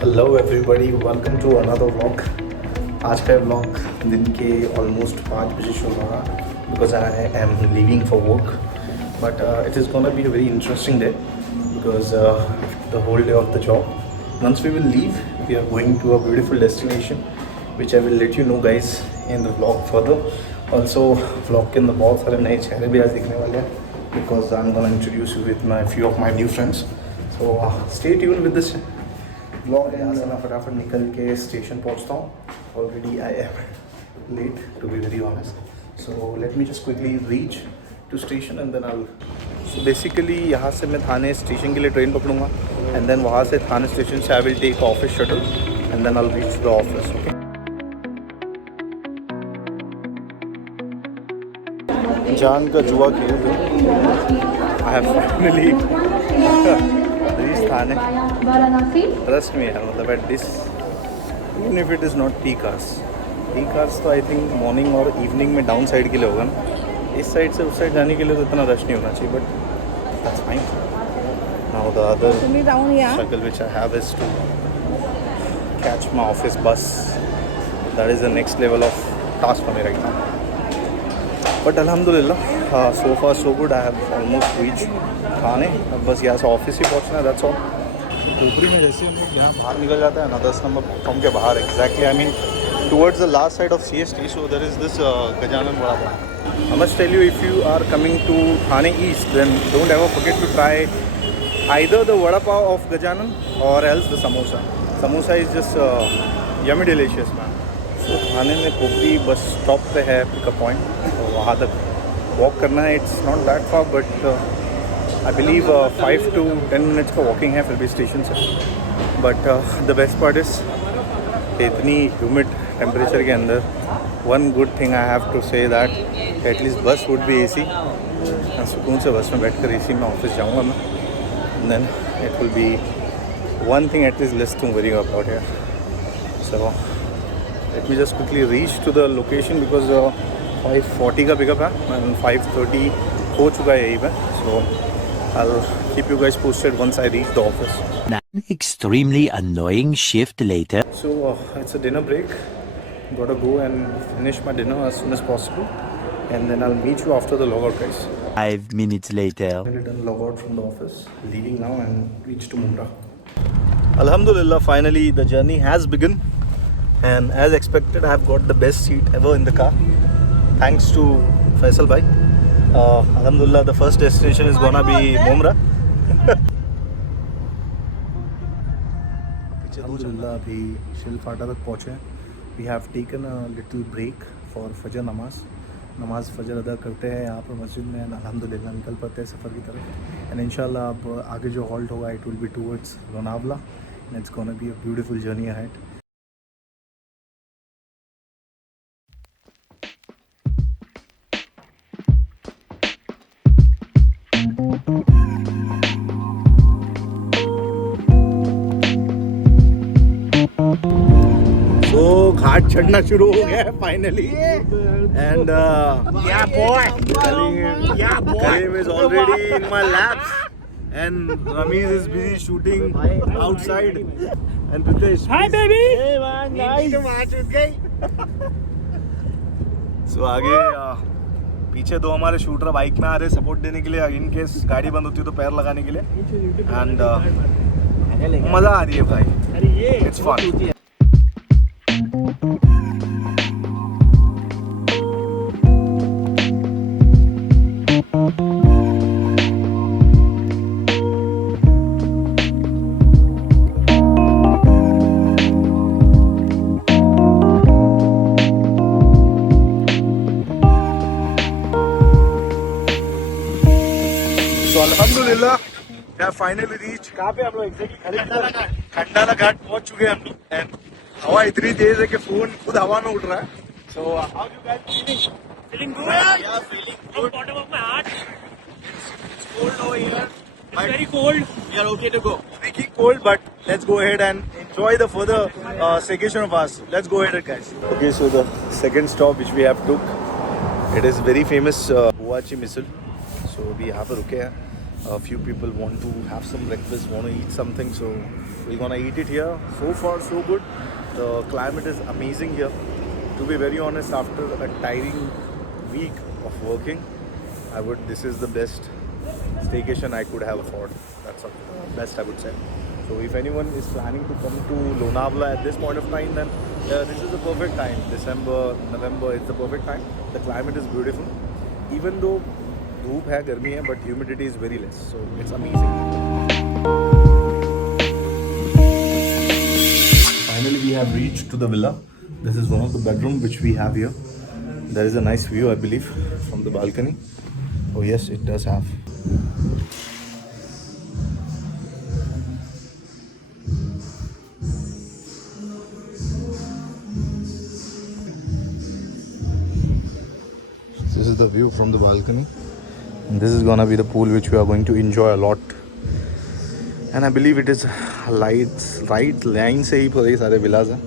Hello everybody, welcome to another vlog. आज का व्लॉग दिन के ऑलमोस्ट 5 बजे शुरू होगा because I am leaving for work, but it is gonna be a very interesting day because the whole day of the job. Once we will leave, we are going to a beautiful destination which I will let you know guys in the vlog further. Also vlog के अंदर बहुत सारे नए चेहरे भी आज दिखने वाले हैं because I'm gonna introduce you with my few of my new friends. So stay tuned with this vlog. यहाँ से मैं फटाफट निकल के स्टेशन पहुँचता हूँ. Already I am late to be very honest. So let me just quickly reach to station and then I'll. So basically यहाँ से मैं थाने स्टेशन के लिए ट्रेन पकड़ूँगा and then वहाँ से थाने स्टेशन से I will take office shuttle and then I'll reach the office. Okay. जान का जुआ खेल I have finally reached Thane. Trust me यार, मतलब at this, even if it is not peak hours तो I think morning और evening में down side के लिए होगा ना. इस साइड से उस साइड जाने के लिए तो इतना रश नहीं होना चाहिए, but that's fine. Now the other struggle which I have is to catch my office bus. That is the next level of task for me right now. But Alhamdulillah, so far so good. I have almost reached थाने. अब बस यहाँ से ऑफिस ही पहुँचना है, that's all. ऊपरी में जैसे हम लोग यहाँ बाहर निकल जाता है ना 10 नंबर प्लेटफॉर्म के बाहर, exactly I mean towards the last side of CST. So there is this Gajanan Vada Pav. I must tell you, if you are coming to Thane East, then don't ever forget to try either the Vada Pav of Gajanan or else the samosa. Samosa is just yummy delicious man. So थाने में खोपड़ी bus stop पे है pickup point, तो वहाँ तक walk करना है. It's not that far but I believe 5 to 10 minutes का वॉकिंग है फिर भी स्टेशन से. But the best part is इतनी ह्यूमिड टेम्परेचर के अंदर one good thing I have to say that at least bus would be AC. सुकून से बस में बैठ कर AC में ऑफिस जाऊँगा मैं. Then it will be one thing at least less to worry about here. So let me just quickly reach to the location because 5:40 का पिकअप है and 5:30 हो चुका है यहीं पे. So I'll keep you guys posted once I reach the office. An extremely annoying shift later. So it's a dinner break. Gotta go and finish my dinner as soon as possible and then I'll meet you after the logout guys. 5 minutes later. Finally done logout from the office, leaving now and reach to Mumra. Alhamdulillah, finally the journey has begun. And as expected, I have got the best seat ever in the car, thanks to Faisal bhai. Alhamdulillah, the first destination is gonna be Mumra. Alhamdulillah, अभी शिलफाटा तक पहुँचे. We have taken a little break for फजर नमाज फजर अदा करते हैं यहाँ पर मस्जिद में. अल्हम्दुलिल्लाह निकल पड़ते हैं सफ़र की तरफ. एंड इंशाल्लाह अब आगे जो हॉल्ट होगा it will be towards Lonavala and it's gonna be a beautiful journey ahead. तो घाट चढ़ना शुरू हो गया है finally and Karim is already in my laps and Ramiz is busy shooting outside and Pritesh. Hi baby. Hey man, nice. So आगे पीछे दो हमारे शूटर बाइक में आ रहे सपोर्ट देने के लिए, इन केस गाड़ी बंद होती है तो पैर लगाने के लिए. एंड मज़ा आ रही है भाई, it's fun. So alhamdulillah, we have finally reached. कहाँ पे हम लोग एग्जैक्टली? खंडाला घाट पहुंच चुके हैं हम लोग. एंड हवा इतनी तेज है कि फोन खुद हवा में उड़ रहा है. So how you guys feeling? Feeling good? Yeah, feeling good. From bottom of my heart. It's cold over here. It's very cold. We are okay to go. Freaking cold, but let's go ahead and enjoy the further staycation of us. Let's go ahead, guys. Okay, so the second stop which we have took, it is very famous Huachi Misal. So अभी यहाँ पर रुके हैं A few people want to have some breakfast, want to eat something, so we're gonna eat it here. So far, so good. The climate is amazing here. To be very honest, after a tiring week of working, this is the best staycation I could have afforded. That's the best I would say. So if anyone is planning to come to Lonavala at this point of time, then this is the perfect time. December, November, it's the perfect time. The climate is beautiful. Even though धूप है, गर्मी है, but humidity is very less. So it's amazing. Finally, we have reached to the villa. This is one of the bedrooms which we have here. There is a nice view, I believe, from the balcony. Oh yes, it does have. This is the view from the balcony. And this is gonna be the pool which we are going to enjoy a lot. And I believe it is right line से ही पूरे सारे villas हैं.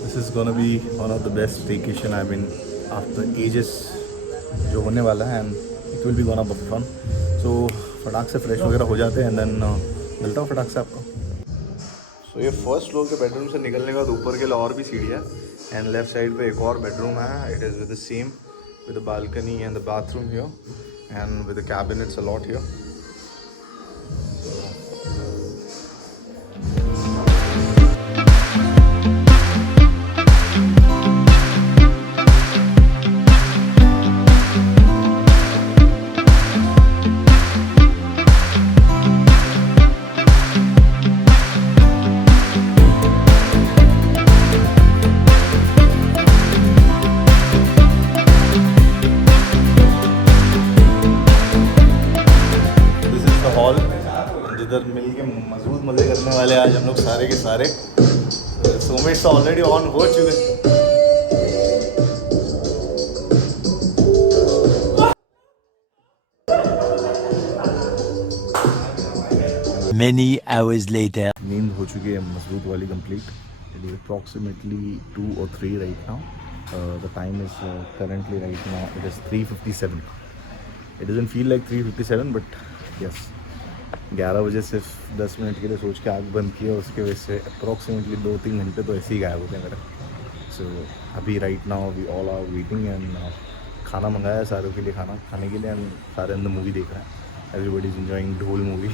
This is gonna be one of the best staycation I've been after ages जो होने वाला है, and it will be gonna be fun. So फटाक से फ्रेश वगैरह हो जाते हैं and then मिलता हूँ फटाक से आपको. So ये फर्स्ट फ्लोर के बेडरूम से निकलने के बाद ऊपर के लिए और भी सीढ़ी है, and लेफ्ट साइड पे एक और बेडरूम है. It is with the same, with the balcony and the bathroom here, and with the cabinets a lot here. जिधर मिल के मजबूत मज़े करने वाले आज हम लोग सारे के सारे. सोमेट तो ऑलरेडी ऑन हो चुके. Many hours later. नींद हो चुकी है मजबूत वाली कंप्लीट. इट इज अप्रॉक्सीमेटली 2 or 3 right now. The time is currently right now it is 3:57. It doesn't feel like 3:57 but yes 11 बजे सिर्फ 10 मिनट के लिए सोच के आँख बंद किया, उसके वजह से अप्रॉक्सीमेटली 2-3 घंटे तो ऐसे ही गायब होते हैं मेरे. सो अभी right now we all are waiting and खाना मंगाया है सारों के लिए, खाना खाने के लिए, एंड सारे अंदर मूवी देख रहे हैं. एवरीबडी इज एंजॉइंग ढोल movie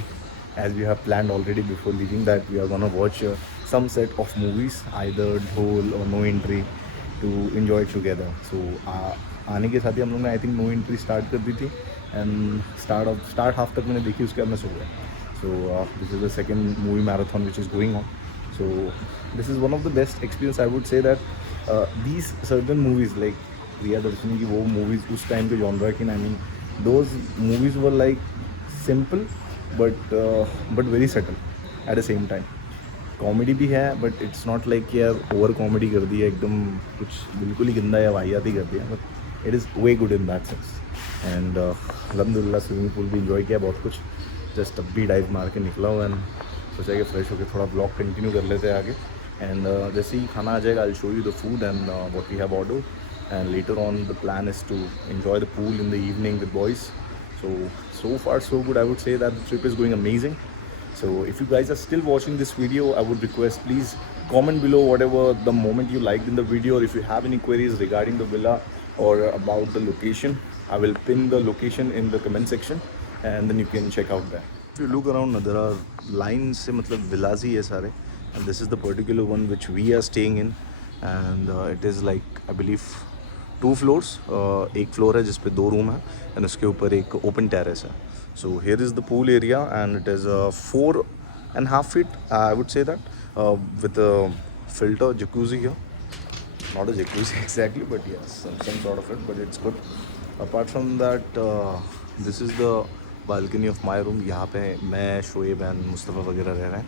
as we have planned already before leaving that we are gonna watch some set of movies, either Dhol or No Entry, to enjoy it together. So आने के साथ ही हम लोग ने I think no entry start कर दी थी, and start half तक मैंने देखी, उसके बाद मैं सो गया. So this is the second movie marathon which is going on. So this is one of the best experience. I would say that these certain movies like Priyadarshini की वो मूवीज़ उस टाइम के जॉनरा की, I mean those movies were like simple but very subtle at the same time. Comedy भी है but it's not like यार over comedy कर दी है एकदम, कुछ बिल्कुल ही गंदा या वाहियात ही कर दिया, but it is way good in that sense. And अल्हम्दुलिल्लाह स्विमिंग पूल भी इन्जॉय किया बहुत कुछ. जस्ट अब भी डाइव मार के निकला हूँ एंड सोचा कि फ्रेश होकर थोड़ा ब्लॉग कंटिन्यू कर लेते हैं आगे. एंड जैसे ही खाना आ जाएगा I show you the food and what we have order, and later on the plan is to enjoy the pool in the evening with boys. So far so good. I would say that the trip is going amazing. So if you guys are still watching this video, I would request please comment below whatever the moment you liked in the video, or if you have any queries regarding the villa or about the location, I will pin the location in the comment section and then you can check out there. If you look around, there are lines se matlab villas hi hai sare, and this is the particular one which we are staying in, and it is like I believe 2 floors. एक फ्लोर है जिसपे 2 रूम है and उसके ऊपर एक open terrace है. So here is the pool area and it is 4.5 feet I would say that with filter jacuzzi here. Not a jacuzzi exactly, but yes, some sort of it, but it's good. Apart from that, this is the balcony of my room. यहाँ पे मैं, शोएब एंड मुस्तफ़ा वगैरह रह रहे हैं.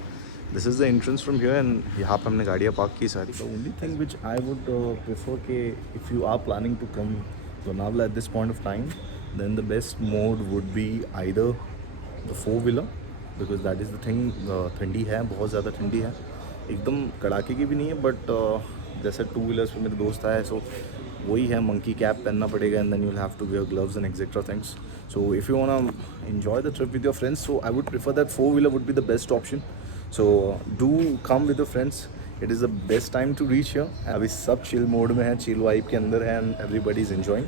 This is the entrance from here, and यहाँ पे हमने गाड़ियाँ पार्क की सारी. The only thing which I would prefer कि if you are planning to come Lonavala at this point of time, then the best mode would be either the 4-wheeler, because that is the thing. ठंडी है, बहुत ज़्यादा ठंडी है, एकदम कड़ाके की भी नहीं है, बट जैसे 2-wheelers पे मेरे दोस्त आए, सो वही है, मंकी कैप पहनना पड़ेगा and then you will have to wear gloves and etcetera things. So if you wanna enjoy the trip with your friends, so I would prefer that 4-wheeler would be the best option. So do come with your friends. It is the best time to reach here. अभी सब chill mode में है, chill vibe के अंदर है, and everybody is enjoying.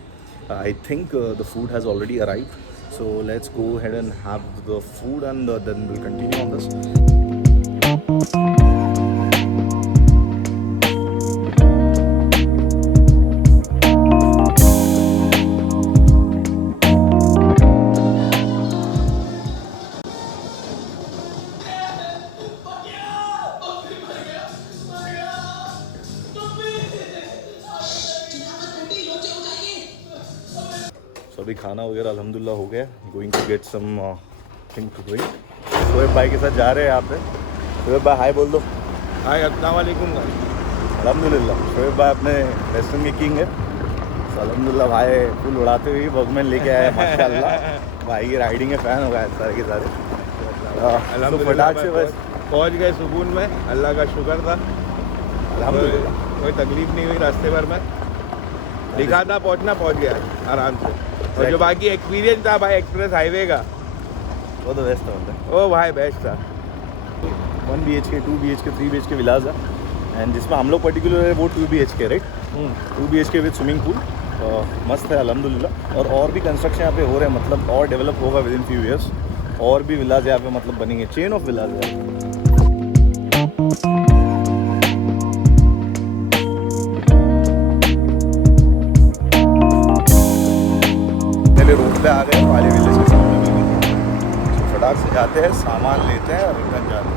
I think the food has already arrived. So let's go ahead and have the food, and then we'll continue on this. So अभी खाना वगैरह अल्हम्दुलिल्लाह हो गया. Going to get some thing to drink. Shoaib भाई के साथ जा रहे हैं यहाँ पे. शोएब भाई हाय बोल दो. हाय अस्सलाम वालेकुम भाई. अल्हम्दुलिल्लाह शोएब भाई अपने रेस्टोरेंट के किंग है. तो अल्हम्दुलिल्लाह भाई फुल उड़ाते हुए वॉकमैन लेके आए माशाल्लाह. भाई की राइडिंग के फ़ैन हो गए सारे के सारे. तो फटाक से बस पहुँच गए सुकून में. अल्लाह का शुक्र था. अल्हम्दुलिल्लाह. कोई तकलीफ नहीं हुई रास्ते भर में. लिखा था पहुँचना, पहुँच गया आराम से. और जो बाकी एक्सपीरियंस था भाई एक्सप्रेस हाईवे का, वो तो बेस्ट था. वो भाई बेस्ट था. 1 BHK, 2 BHK, 3 BHK विलाज है. एंड जिसमें हम लोग पर्टिकुलर है वो 2 BHK right. 2 BHK with swimming pool. मस्त है अल्हम्दुलिल्लाह. और भी कंस्ट्रक्शन यहाँ पे हो रहे हैं, मतलब और डेवलप होगा विद इन फ्यू ईयर्स. और भी विलाज यहाँ पे मतलब बनेंगे. चेन ऑफ विलाज है. रोड पे आ गए वाले विलेज के सामने बिल्कुल. तो फटाक से जाते हैं, सामान लेते हैं और रिटर्न जाते हैं.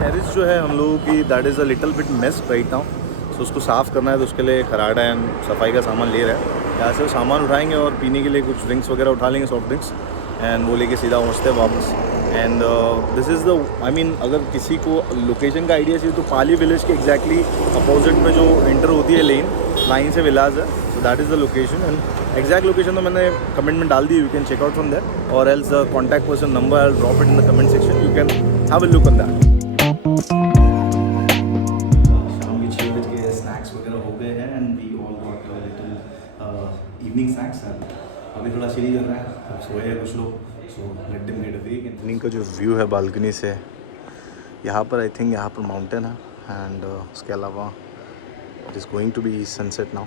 टेरिस जो है हम लोगों की that is a little bit mess right now. So उसको साफ़ करना है, तो उसके लिए खराटा एंड सफाई का सामान ले रहा है. यहाँ से वो सामान उठाएंगे और पीने के लिए कुछ ड्रिंक्स वगैरह उठा लेंगे, सॉफ्ट ड्रिंक्स, एंड वो लेके सीधा पहुँचते हैं वापस. And this is the I mean अगर किसी को लोकेशन का आइडिया चाहिए तो पाली विलेज के एग्जैक्टली अपोजिट में जो एंटर होती है लाइन से विलाज है. So that is the location. And exact location तो मैंने कमेंट में डाल दी. You can check out from there, और else contact person number I will drop it in the comment section. You can have a look on that. शाम के 6 बजे snacks वगैरह हो गए हैं and we all got little evening snacks. अभी थोड़ा चिल कर रहा है, अब सोए हैं कुछ लोग. So let them get a वेक. इवनिंग का जो व्यू है बालकनी से, यहाँ पर आई थिंक यहाँ पर माउंटेन है, एंड उसके अलावा it is going to be sunset now.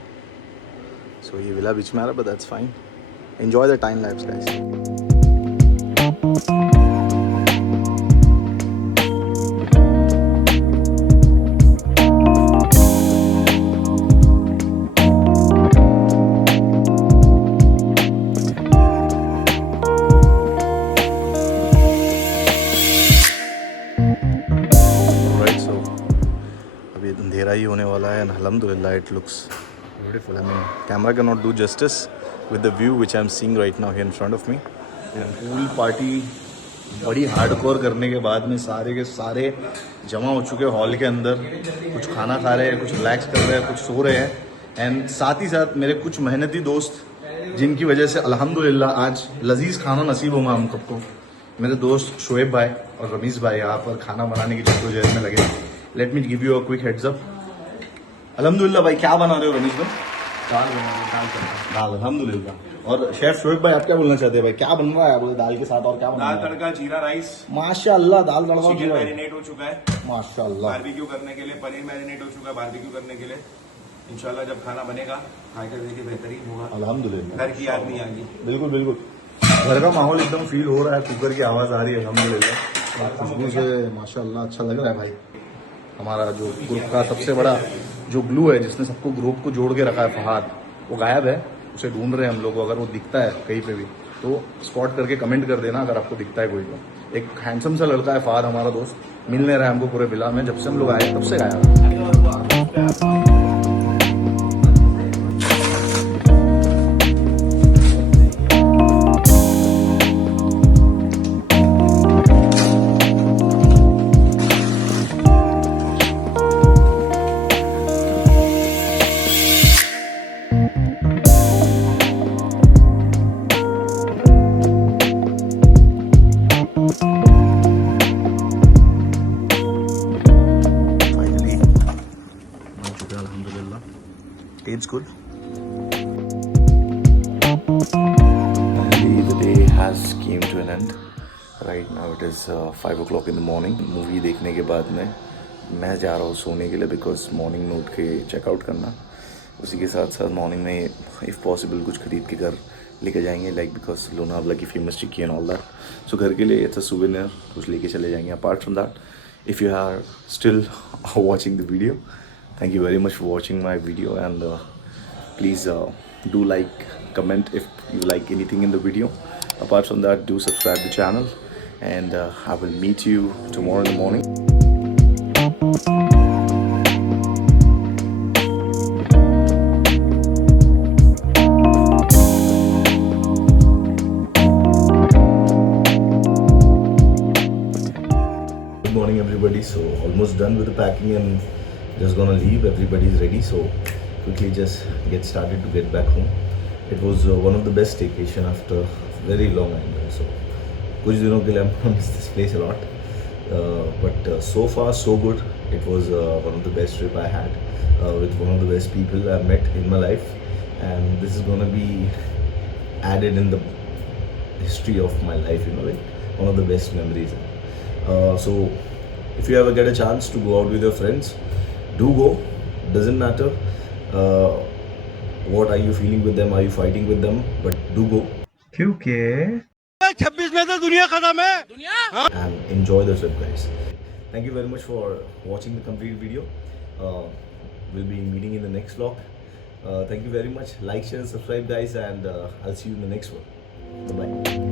So ये विला बीच में आ रहा है, but that's fine. Enjoy the time lapse, guys. Alright, so अभी अंधेरा ही होने वाला है, and alhamdulillah it looks beautiful. I mean, camera cannot do justice with the view which I'm seeing right now here in front of me. Pool party बड़ी हार्डकोर करने के बाद में सारे के सारे जमा हो चुके हैं हॉल के अंदर. कुछ खाना खा रहे हैं, कुछ रिलैक्स कर रहे हैं, कुछ सो रहे हैं. एंड साथ ही साथ मेरे कुछ मेहनती दोस्त जिनकी वजह से अल्हम्दुलिल्लाह आज लजीज खाना नसीब होगा हम सबको. मेरे दोस्त शोएब भाई और रमीज़ भाई यहाँ पर खाना बनाने की जद्दोजहद में लगे. Let me give you a quick heads up. अल्हम्दुलिल्लाह भाई क्या बना रहे हो रमीज़ भाई? दाल बना रहे हैं. दाल अल्हम्दुलिल्लाह. और शेफ शोएब भाई आप क्या बोलना चाहते हैं भाई? क्या बन रहा है बोले दाल के साथ? और क्या बन रहा दाल है? तड़का, जीरा राइस, माशाअल्लाह. दाल तड़का चिकन मैरिनेट हो चुका है माशाअल्लाह. बारबेक्यू करने के लिए. पनीर मैरिनेट हो चुका है बारबेक्यू करने के लिए. इंशाल्लाह जब खाना बनेगा खाकर देखिए बेहतरीन होगा. अल्हम्दुलिल्लाह. घर की याद नहीं आएगी. बिल्कुल बिल्कुल. घर का माहौल एकदम फील हो रहा है. कुकर की आवाज़ आ रही है अल्हम्दुलिल्लाह. और खुशबू से माशाअल्लाह अच्छा लग रहा है भाई. हमारा जो ग्रुप का सबसे बड़ा जो ग्लू है जिसने सबको ग्रुप को जोड़ के रखा है, फहाद, वो गायब है. उसे ढूंढ रहे हैं हम लोग. अगर वो दिखता है कहीं पे भी तो स्पॉट करके कमेंट कर देना अगर आपको दिखता है कोई. तो एक हैंडसम सा लड़का है फहाद हमारा दोस्त, मिल नहीं रहा है हमको पूरे विला में. जब से हम लोग आए तब से गायब है. It's good. Finally, the day has came to an end. Right now it is 5 o'clock in the morning. Movie देखने के बाद में मैं जा रहा हूँ सोने के लिए बिकॉज मॉर्निंग में उठ के चेकआउट करना. उसी के साथ साथ मॉर्निंग में इफ़ पॉसिबल कुछ खरीद के घर लेके जाएंगे लाइक बिकॉज लोनावला की famous tikki and all that. So घर के लिए इट्स अ सुवेनियर कुछ लेके चले जाएंगे. Apart from that, if you are still watching the video, thank you very much for watching my video, and please do like, comment if you like anything in the video. Apart from that, do subscribe the channel, and I will meet you tomorrow in the morning. Good morning everybody. So almost done with the packing and just gonna leave. Everybody is ready, so quickly just get started to get back home. It was one of the best staycation after very long time. So कुछ दिनों के लिए I miss this place a lot, but so far so good. It was one of the best trip I had with one of the best people I met in my life, and this is gonna be added in the history of my life, you know, like one of the best memories. So if you ever get a chance to go out with your friends, do go. Doesn't matter what are you feeling with them, are you fighting with them, but do go. क्योंकि 26 में तो दुनिया खत्म है. and enjoy the trip, guys. Thank you very much for watching the complete video. We'll be meeting in the next vlog. Thank you very much. Like, share, subscribe, guys, and I'll see you in the next one. Bye bye.